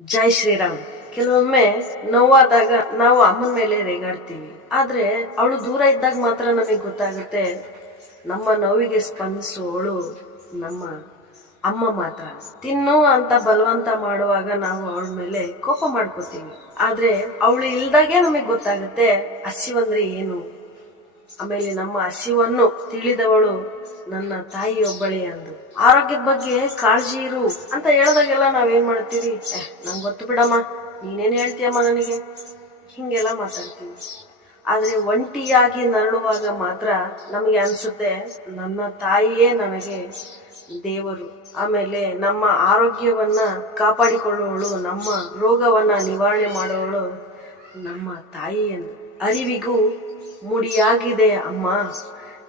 ಜೈ ಶ್ರೀರಾಮ್. ಕೆಲವೊಮ್ಮೆ ನೋವಾದಾಗ ನಾವು ಅಮ್ಮನ ಮೇಲೆ ರೇಗಾಡ್ತೀವಿ, ಆದ್ರೆ ಅವಳು ದೂರ ಇದ್ದಾಗ ಮಾತ್ರ ನಮಗೆ ಗೊತ್ತಾಗುತ್ತೆ ನಮ್ಮ ನೋವಿಗೆ ಸ್ಪಂದಿಸುವವಳು ನಮ್ಮ ಅಮ್ಮ ಮಾತ್ರ. ತಿನ್ನು ಅಂತ ಬಲವಂತ ಮಾಡುವಾಗ ನಾವು ಅವಳ ಮೇಲೆ ಕೋಪ ಮಾಡ್ಕೋತೀವಿ, ಆದ್ರೆ ಅವಳು ಇಲ್ದಾಗೆ ನಮಗೆ ಗೊತ್ತಾಗುತ್ತೆ ಹಸಿವಂದ್ರೆ ಏನು. ಆಮೇಲೆ ನಮ್ಮ ಹಸಿವನ್ನು ತಿಳಿದವಳು ನನ್ನ ತಾಯಿಯೊಬ್ಬಳೇ ಅಂದು. ಆರೋಗ್ಯದ ಬಗ್ಗೆ ಕಾಳಜಿ ಇರು ಅಂತ ಹೇಳಿದಾಗೆಲ್ಲ ನಾವೇನ್ ಮಾಡ್ತೀವಿ, ನಂಗೆ ಗೊತ್ತು ಬಿಡಮ್ಮ, ನೀನೇನ್ ಹೇಳ್ತೀಯಮ್ಮ ನನಗೆ, ಹಿಂಗೆಲ್ಲ ಮಾತಾಡ್ತೀವಿ. ಆದ್ರೆ ಒಂಟಿಯಾಗಿ ನರಳುವಾಗ ಮಾತ್ರ ನಮಗೆ ಅನ್ಸುತ್ತೆ ನನ್ನ ತಾಯಿಯೇ ನನಗೆ ದೇವರು. ಆಮೇಲೆ ನಮ್ಮ ಆರೋಗ್ಯವನ್ನ ಕಾಪಾಡಿಕೊಳ್ಳುವವಳು, ನಮ್ಮ ರೋಗವನ್ನ ನಿವಾರಣೆ ಮಾಡುವವಳು ನಮ್ಮ ತಾಯಿ ಎಂದು. ಅರಿವಿಗೂ ಮುಡಿಯಾಗಿದೆ ಅಮ್ಮ,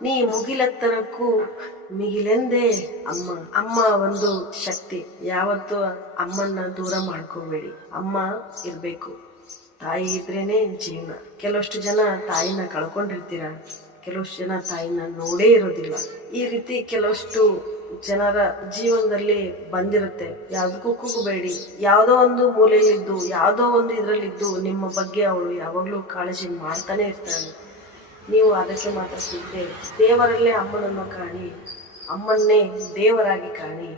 ನೀ ಮುಗಿಲೆತ್ತರಕ್ಕೂ ಮಿಗಿಲೆಂದೇ ಅಮ್ಮ. ಅಮ್ಮ ಒಂದು ಶಕ್ತಿ. ಯಾವತ್ತೂ ಅಮ್ಮನ್ನ ದೂರ ಮಾಡ್ಕೋಬೇಡಿ. ಅಮ್ಮ ಇರ್ಬೇಕು, ತಾಯಿ ಇದ್ರೇನೆ ಜೀವನ. ಕೆಲವಷ್ಟು ಜನ ತಾಯಿನ ಕಳ್ಕೊಂಡಿರ್ತೀರ, ಕೆಲವಷ್ಟು ಜನ ತಾಯಿನ ನೋಡೇ ಇರೋದಿಲ್ಲ. ಈ ರೀತಿ ಕೆಲವಷ್ಟು ಜನರ ಜೀವನದಲ್ಲಿ ಬಂದಿರುತ್ತೆ. ಯಾವ್ದಕ್ಕೂ ಕೂಗಬೇಡಿ. ಯಾವುದೋ ಒಂದು ಮೂಲೆಯಲ್ಲಿದ್ದು, ಯಾವುದೋ ಒಂದು ಇದರಲ್ಲಿದ್ದು ನಿಮ್ಮ ಬಗ್ಗೆ ಅವಳು ಯಾವಾಗಲೂ ಕಾಳಜಿ ಮಾಡ್ತಾನೆ ಇರ್ತಾಳೆ. ನೀವು ಅದಕ್ಕೆ ಮಾತ್ರ ಸಿಗದೆ ದೇವರಲ್ಲೇ ಅಮ್ಮನನ್ನು ಕಾಣಿ, ಅಮ್ಮನ್ನೇ ದೇವರಾಗಿ ಕಾಣಿ.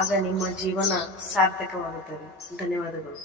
ಆಗ ನಿಮ್ಮ ಜೀವನ ಸಾರ್ಥಕವಾಗುತ್ತದೆ. ಧನ್ಯವಾದಗಳು.